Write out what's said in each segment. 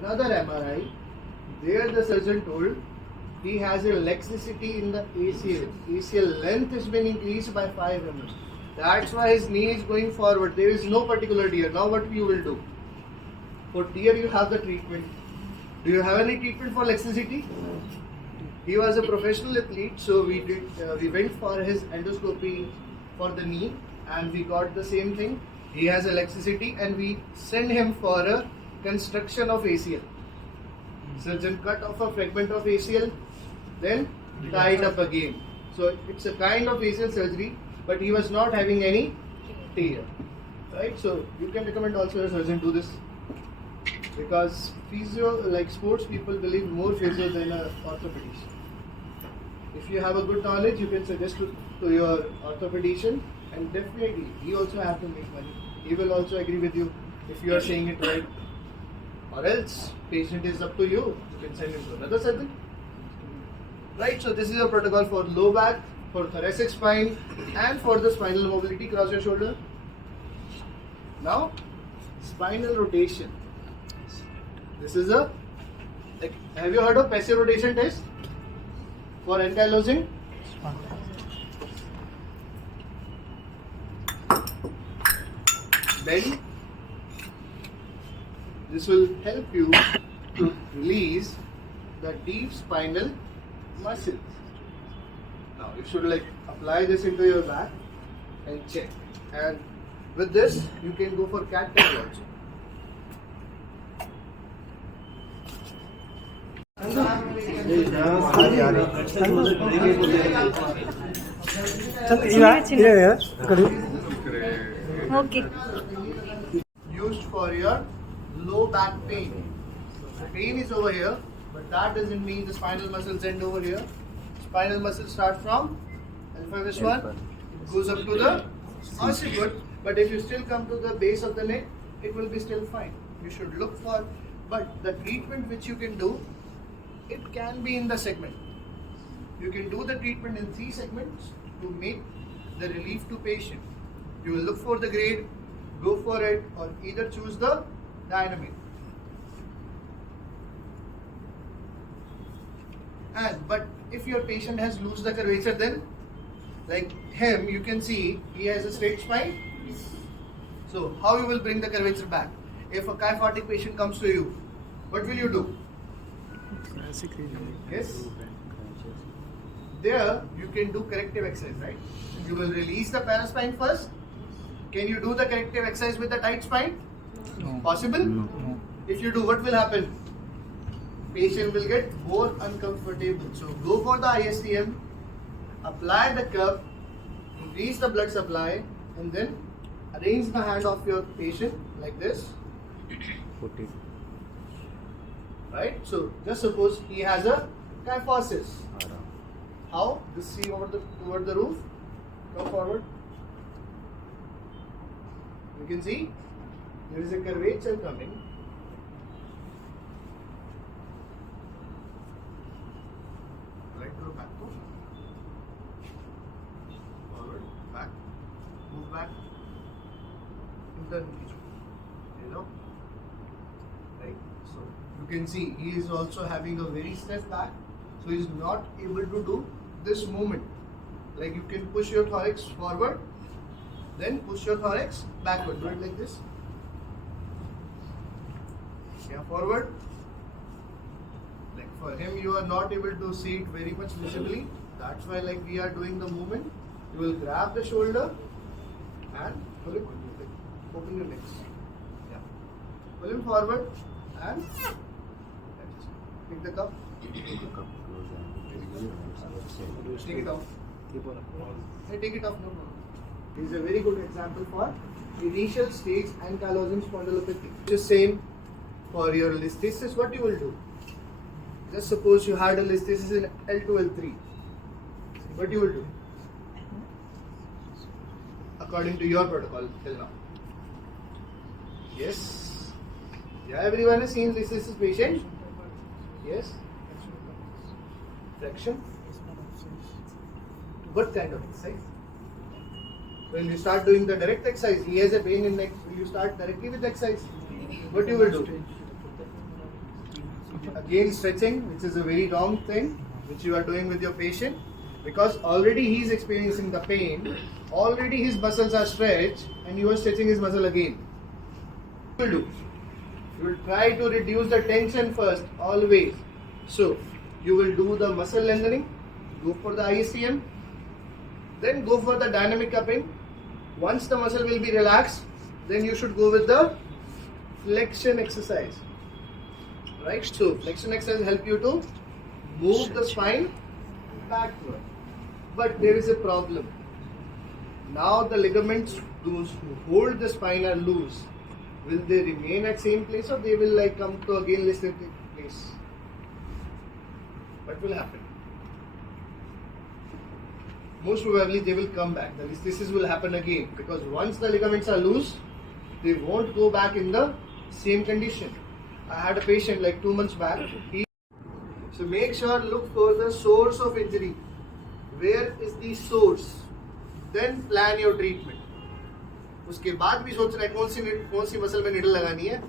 another MRI. There the surgeon told he has a laxity in the ACL. ACL length has been increased by 5 mm. That's why his knee is going forward. There is no particular tear. Now what you will do? For tear you have the treatment. Do you have any treatment for laxity? He was a professional athlete, so we went for his endoscopy for the knee, and we got the same thing. He has a laxity, and we send him for a construction of ACL. Surgeon cut off a fragment of ACL, then tie it up again. So it's a kind of ACL surgery, but he was not having any tear, right? So you can recommend also a surgeon do this, because physio, like sports people, believe more physio than a orthopedist. If you have a good knowledge, you can suggest to your orthopedician, and definitely he also have to make money. He will also agree with you if you are saying it right. Or else, patient is up to you. You can send him to another surgeon. Right, so this is a protocol for low back, for thoracic spine, and for the spinal mobility. Cross your shoulder. Now, spinal rotation. This is a, like, have you heard of passive rotation test for ankylosing? Then this will help you to release the deep spinal muscles. Now you should like apply this into your back and check. And with this you can go for cat tail also. Okay. Used for your low back pain. The pain is over here, but that doesn't mean the spinal muscles end over here. Spinal muscles start from L5 S1, it goes up to the occiput, but if you still come to the base of the neck, it will be still fine. You should look for, but the treatment which you can do, it can be in the segment. You can do the treatment in 3 segments to make the relief to patient. You will look for the grade, go for it, or either choose the dynamic. But if your patient has loose the curvature, then like him, you can see he has a straight spine. So how you will bring the curvature back? If a kyphotic patient comes to you, what will you do? Yes. There you can do corrective exercise, right? You will release the paraspine first. Can you do the corrective exercise with the tight spine? No. Possible? No. If you do, what will happen? Patient will get more uncomfortable. So go for the ISTM, apply the cup, increase the blood supply, and then arrange the hand of your patient like this. Right? So just suppose he has a kyphosis. How? Just see toward the roof. Come forward. You can see there is a curvature coming. Right to the back. Forward, back, move back. Turn. You know? Right? So you can see he is also having a very stiff back. So he is not able to do this movement. Like you can push your thorax forward, then push your thorax backward. Do it like this. Yeah, forward. Like for him, you are not able to see it very much visibly. That's why, like we are doing the movement, you will grab the shoulder and pull it. Open your legs. Yeah. Pull him forward and pick the cup. Take it off. Hey, take it off, no problem. This is a very good example for initial stage ankylosing spondylopathy. Just same for your listhesis, what you will do? Just suppose you had a listhesis in L2, L3. What you will do? According to your protocol till now. Yes. Yeah, everyone has seen listhesis patient? Yes. Flexion. What kind of exercise? When you start doing the direct exercise, he has a pain in neck, will you start directly with exercise? What you will do? Again stretching, which is a very wrong thing which you are doing with your patient, because already he is experiencing the pain, already his muscles are stretched, and you are stretching his muscle again. What you will do? You will try to reduce the tension first, always. So, you will do the muscle lengthening, go for the ISTM, then go for the dynamic cupping. Once the muscle will be relaxed, then you should go with the flexion exercise. Right? So, flexion exercise help you to move the spine backward. But there is a problem. Now the ligaments, those who hold the spine are loose. Will they remain at same place, or they will like come to again listed place? What will happen? Most probably they will come back. The listhesis will happen again, because once the ligaments are loose, they won't go back in the same condition. I had a patient like 2 months back. So make sure look for the source of injury. Where is the source? Then plan your treatment. उसके बाद भी सोचना है कौन सी muscle में needle लगानी है.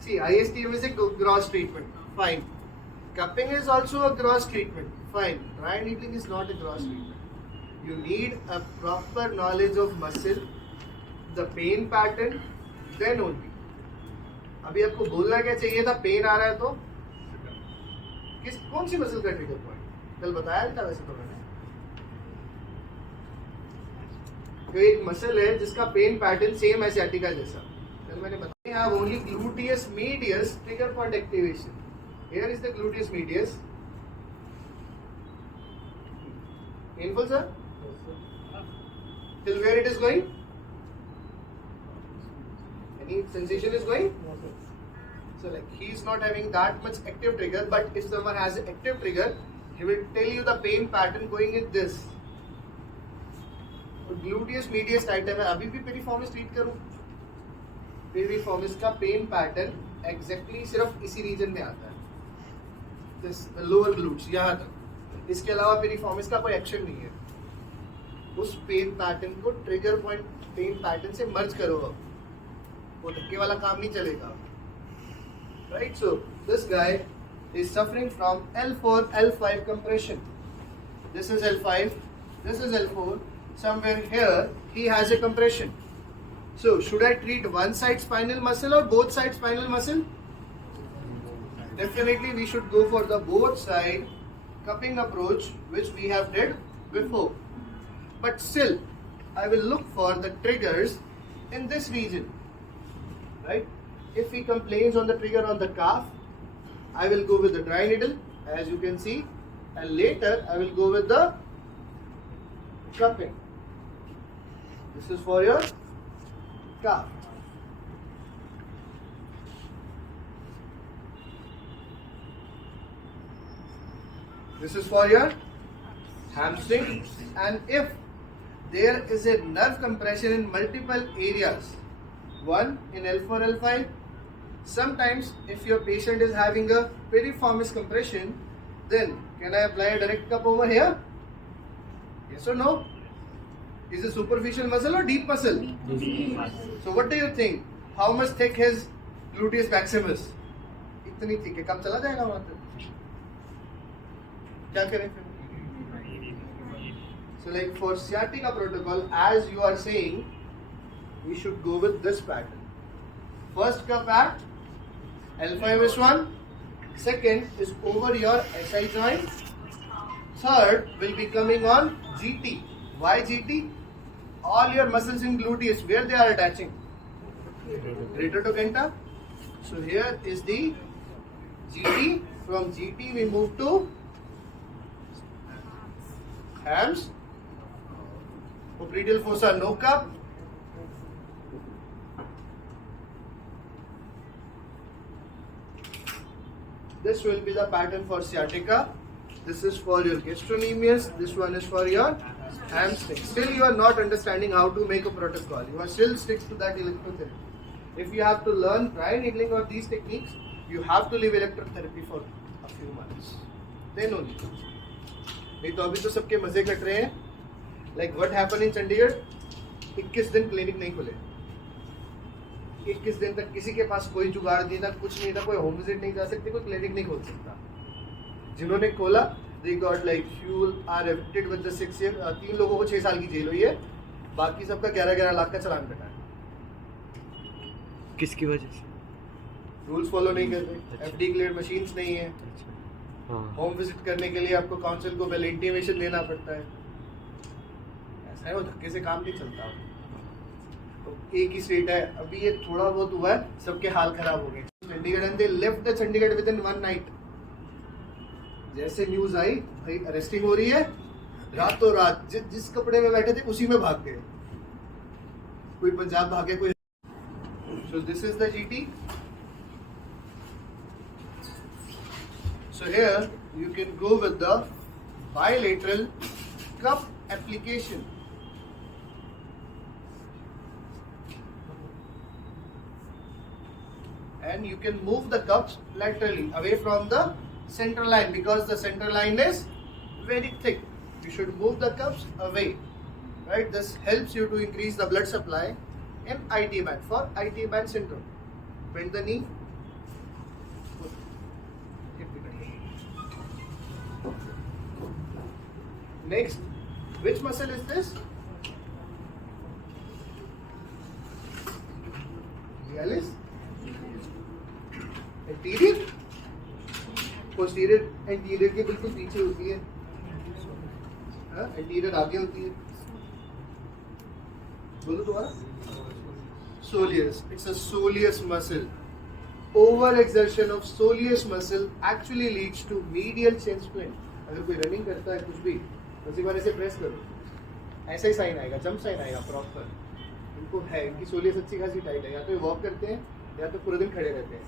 See, ISTM is a gross treatment. Fine. Cupping is also a gross treatment. Fine. Dry needling is not a gross treatment. You need a proper knowledge of muscle, the pain pattern, then only. अभी आपको बोलना क्या चाहिए था? Pen आ रहा है तो कौन सी मसल का ट्रिगर पॉइंट कल बताया था वैसे तो मैंने. तो एक मसल है जिसका पेन पैटर्न सेम है sciatica जैसा. कल मैंने बताया. have only gluteus medius trigger point activation. Here is the gluteus medius. Painful, sir? Till where it is going? Any sensation is going? So like he is not having that much active trigger, but if someone has an active trigger, he will tell you the pain pattern going in this. तो gluteus medius tighten है. अभी भी piriformis treat करूँ. Piriformis का pain pattern exactly सिर्फ इसी region में आता है. This the lower glutes यहाँ तक. इसके अलावा piriformis का कोई action नहीं है. उस pain pattern को trigger point pain pattern से merge करो अब. वो धक्के वाला काम नहीं चलेगा. Right, so this guy is suffering from L4, L5 compression. This is L5, this is L4. Somewhere here he has a compression. So should I treat one side spinal muscle or both side spinal muscle? Definitely we should go for the both side cupping approach which we have did before. But still I will look for the triggers in this region. Right? If he complains on the trigger on the calf, I will go with the dry needle, as you can see, and later I will go with the cupping. This is for your calf. This is for your hamstring. And if there is a nerve compression in multiple areas, one in L4, L5, sometimes if your patient is having a piriformis compression, then can I apply a direct cup over here? Yes or no? Is it superficial muscle or deep muscle? Deep muscle. So what do you think? How much thick is gluteus maximus? इतनी thick है. कब चला जाएगा वहाँ तक? क्या करें फिर? So like for sciatica protocol, as you are saying, we should go with this pattern. First cup at L5 is 1. Second is over your SI joint. Third will be coming on GT. Why GT? All your muscles in gluteus, where they are attaching? Greater trochanter. So here is the GT. From GT we move to hams. Popliteal fossa no cup. This will be the pattern for sciatica. This is for your gastrocnemius. This one is for your hamstring. Still you are not understanding how to make a protocol. You are still stick to that electrotherapy. If you have to learn dry needling or these techniques, you have to leave electrotherapy for a few months. Then only. नहीं तो अभी तो सबके मजे cut रहे हैं. Like what happened in Chandigarh? 21 दिन clinic नहीं खुले. 21 दिन तक किसी के पास कोई जुगाड़ नहीं था, कुछ नहीं था, कोई होम विजिट नहीं जा सकती, कोई क्लिनिक नहीं खोल सकता. जिन्होंने खोला they got like fuel are evicted with the 6 year. 3 लोगों को 6 साल की जेल हुई है, बाकी सबका 11-11 लाख का चालान कटा है. किसकी वजह से? रूल्स फॉलो नहीं करते, एफडी क्लियर मशीन्स नहीं है, हाँ. होम विजिट करने के लिए आपको काउंसिल को पहले इंटीमेशन देना पड़ता है. ऐसा है, वो धक्के से काम नहीं चलता. तो एक ही स्टेट है, अभी ये थोड़ा बहुत हुआ है, सबके हाल खराब हो गए. Chandigarh and they left the Chandigarh with in 1 night. जैसे न्यूज आई भाई अरेस्टिंग हो रही है, रातों रात जिस कपड़े में बैठे थे उसी में भाग गए. कोई पंजाब भागे, कोई. So this is the GT. So here you can go with the bilateral cup application. And you can move the cups laterally away from the center line because the center line is very thick. You should move the cups away. Right? This helps you to increase the blood supply in IT band for IT band syndrome. Bend the knee. Next, which muscle is this? Realis? Anterior? Posterior, anterior के बिल्कुल पीछे होती है. Anterior आगे होती है. बोलो दोबारा. Soleus. It's a soleus muscle. Overexertion of soleus muscle actually leads to medial chin splint. अगर कोई रनिंग करता है कुछ भी, तो इसी बार ऐसे प्रेस करो, ऐसा ही साइन आएगा, जंप साइन आएगा प्रॉपर. इनको है, इनकी सोलियस अच्छी खासी टाइट है, या तो वॉक करते हैं या तो पूरे दिन खड़े रहते हैं.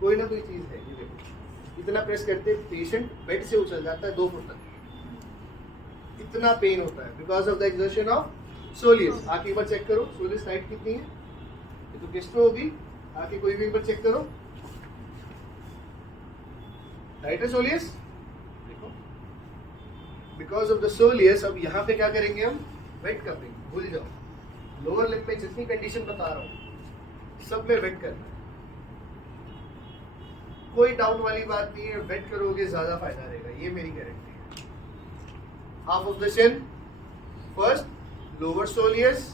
कोई ना कोई चीज़ है. ये देखो, इतना प्रेस करते पेशेंट बेड से उछल जाता है 2 फुट तक. इतना पेन होता है because of the exertion of soleus. आके एक बार चेक करो सोलियस टाइट कितनी है. ये तो किस्टो होगी. आके कोई भी एक बार चेक करो, टाइट है soleus. Because of the soleus. अब यहाँ पे क्या करेंगे हम? Wet cupping. भूल जाओ, लोअर लिप पे जितनी कंडीशन बता रहा हूँ सब में वेट करना है. कोई डाउट वाली बात नहीं है, वेट करोगे ज्यादा फायदा रहेगा, ये मेरी गारंटी है. Half of the chin, first lower soleus,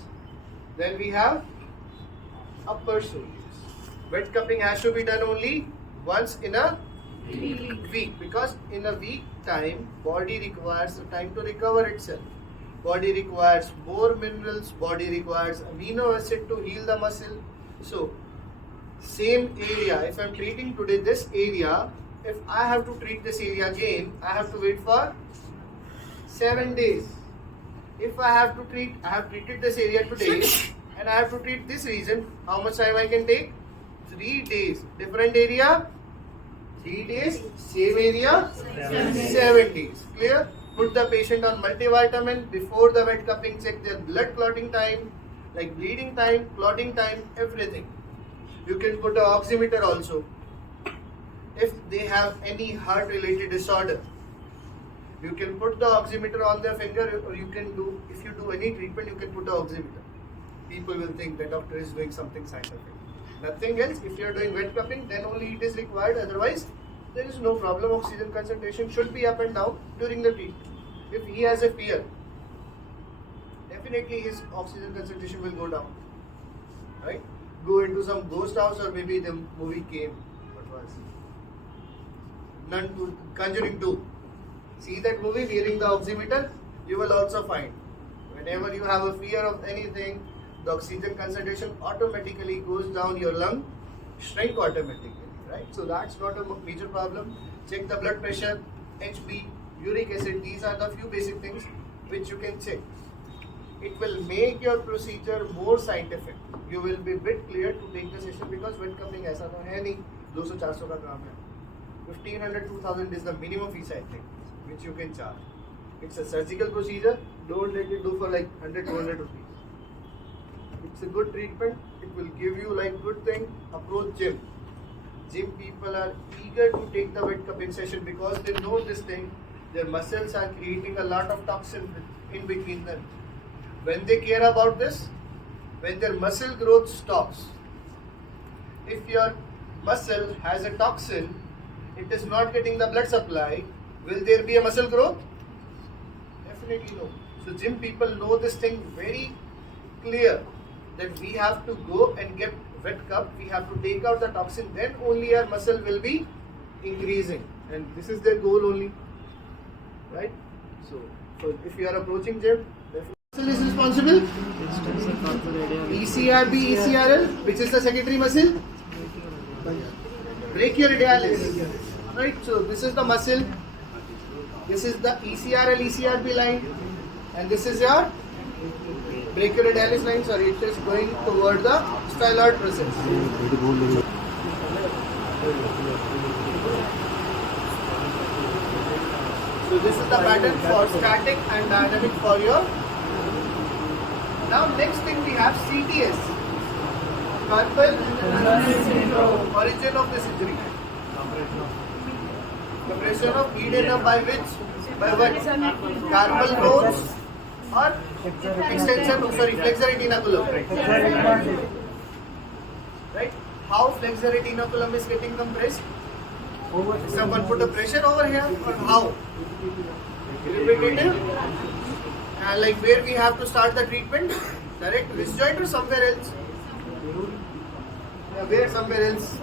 then we have upper soleus. Wet cupping has to be done only once in a week, because in a week time body requires time to recover itself. Body requires more minerals, body requires amino acid to heal the muscle. So same area, if I'm treating today this area, if I have to treat this area again, I have to wait for 7 days. If I have treated this area today and I have to treat this region, how much time I can take? 3 days. Different area, 3 days, same area, 7 days. Clear? Put the patient on multivitamin before the wet cupping. Check their blood clotting time, like bleeding time, clotting time, everything. You can put an oximeter also. If they have any heart related disorder, you can put the oximeter on their finger, or you can do, if you do any treatment, you can put an oximeter. People will think the doctor is doing something scientific. Nothing else. If you are doing wet cupping, then only it is required. Otherwise, there is no problem. Oxygen concentration should be up and down during the treatment. If he has a fear, definitely his oxygen concentration will go down. Right? Go into some ghost house, or maybe the movie came. What was? Nun 2, Conjuring 2. See that movie, Hearing the Oximeter? You will also find. Whenever you have a fear of anything, the oxygen concentration automatically goes down, your lung shrink automatically, right? So that's not a major problem. Check the blood pressure, HB, uric acid. These are the few basic things which you can check. It will make your procedure more scientific. You will be bit clear to take the session, because wet cupping ऐसा तो है नहीं 200-400 का काम है. 1500-2000 is the minimum fees I think which you can charge. It's a surgical procedure. Don't let it do for like 100-200 rupees. It's a good treatment. It will give you like good thing. Approach gym. Gym people are eager to take the wet cupping session because they know this thing. Their muscles are creating a lot of toxin in between them. When they care about this, when their muscle growth stops, if your muscle has a toxin, it is not getting the blood supply, will there be a muscle growth? Definitely no. So gym people know this thing very clear, that we have to go and get wet cup, we have to take out the toxin, then only our muscle will be increasing, and this is their goal only, right? So if you are approaching gym, muscle is responsible. ECRB, ECRL, which is the secondary muscle? Brachioradialis. Right, so this is the muscle, this is the ECRL, ECRB line, and this is your brachioradialis line. Sorry, it is going toward the styloid process. So this is the pattern for static and dynamic for your. Now next thing we have CTS, carpal origin of this injury. Compression of median nerve by which? By what? Carpal bones or extension, flexor retinaculum. Right? How flexor retinaculum is getting compressed? Someone put a pressure over here, or how? Repetitive. And like where we have to start the treatment? Direct wrist joint or somewhere else? Yeah, where somewhere else?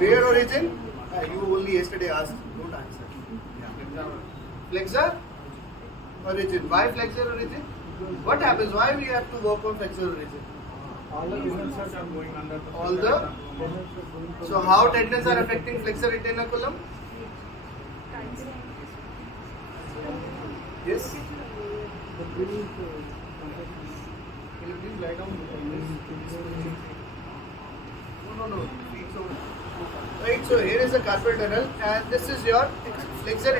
Where origin? You only yesterday asked, don't answer. Flexor origin. Why flexor origin? What happens? Why we have to work on flexor origin? So how tendons are affecting flexor retinaculum? Yes. Will you please lie down? No. Right, so here is a carpal tunnel, and this is your flexor.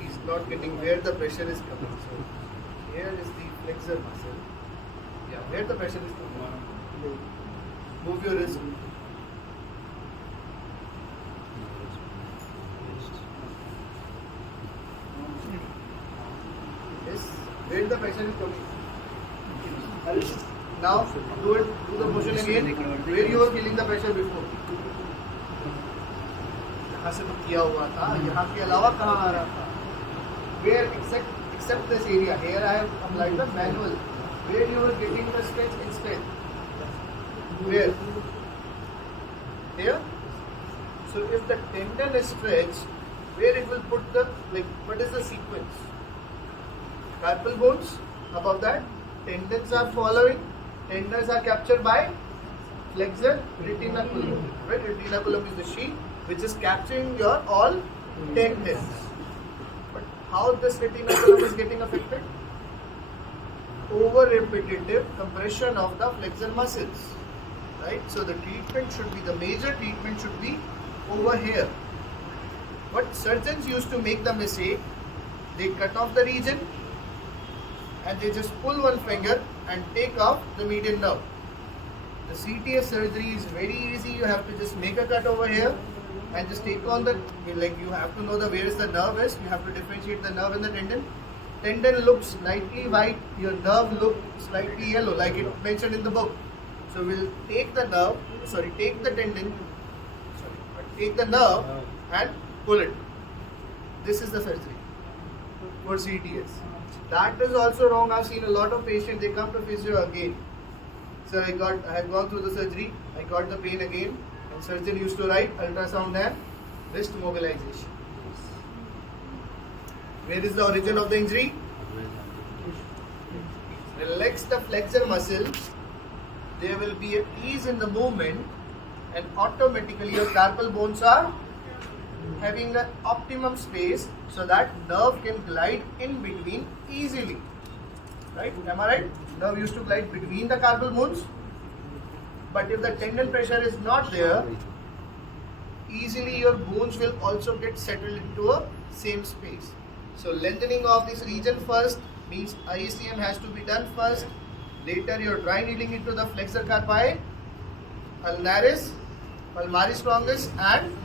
He's not getting where the pressure is coming. So here is the flexor muscle. Yeah, where the pressure is coming. Move your wrist. Yes, where the pressure is coming. Now do the motion again. Where you were feeling the pressure before? यहाँ से तो किया हुआ था, यहाँ के अलावा कहाँ आ रहा था? Where except this area? Here I have applied the manual. Where you were getting the stretch instead? Where? Here. So if the tendon is stretched, where it will put the what is the sequence? Carpal bones. Above that, tendons are following. Tendons are captured by flexor retinaculum. Right? Retinaculum is the sheath which is capturing your all tendons. But how this retinaculum is getting affected? Over repetitive compression of the flexor muscles. Right? So the treatment should be, the major treatment should be over here. But surgeons used to make the mistake, they cut off the region and they just pull one finger and take off the median nerve. The CTS surgery is very easy. You have to just make a cut over here and just take on the, you have to know where is the nerve is. You have to differentiate the nerve and the tendon. Tendon looks slightly white, your nerve looks slightly yellow, like it mentioned in the book. So we'll take the nerve, take the tendon, take the nerve and pull it. This is the surgery for CTS. That is also wrong. I've seen a lot of patients, they come to physio again. So I have gone through the surgery, I got the pain again, and surgeon used to write ultrasound and wrist mobilization. Where is the origin of the injury? Relax the flexor muscle, there will be an ease in the movement, and automatically your carpal bones are having an optimum space so that nerve can glide in between easily. Right? Am I right? Nerve used to glide between the carpal bones. But if the tendon pressure is not there, easily your bones will also get settled into a same space. So lengthening of this region first means IACM has to be done first. Later your dry needling into the flexor carpi, ulnaris, palmaris longus and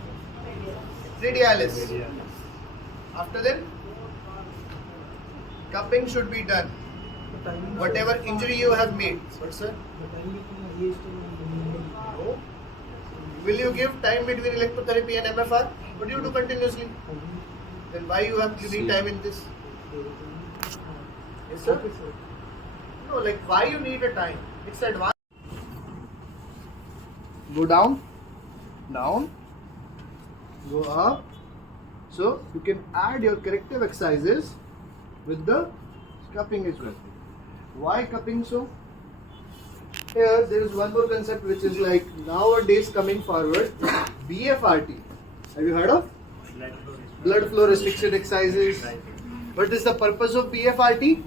radialis. After then, cupping should be done. Whatever injury you have made. But sir? No. Will you give time between electrotherapy and MFR? What do you do continuously? Then why you need time in this? Yes, sir? No, like why you need a time? It's advanced. Go down, down, go up. So you can add your corrective exercises with the cupping as well. Why cupping so? Here there is one more concept which is like nowadays coming forward, BFRT. Have you heard of? Blood flow restriction exercises. What is the purpose of BFRT?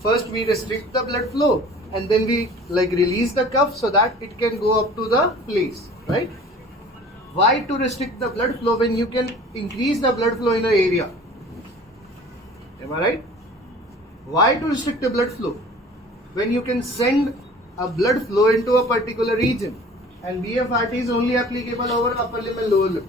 First we restrict the blood flow and then we release the cuff so that it can go up to the place, right? Why to restrict the blood flow when you can increase the blood flow in an area? Am I right? Why to restrict the blood flow when you can send a blood flow into a particular region? And BFRT is only applicable over upper limb and lower limb.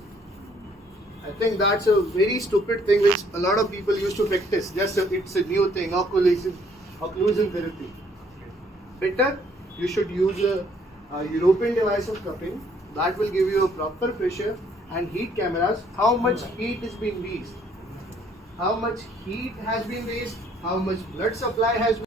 I think that's a very stupid thing which a lot of people used to practice. It's a new thing, occlusion therapy. Better you should use a European device of cupping that will give you a proper pressure and heat cameras. How much heat is being raised? How much heat has been raised? How much blood supply has been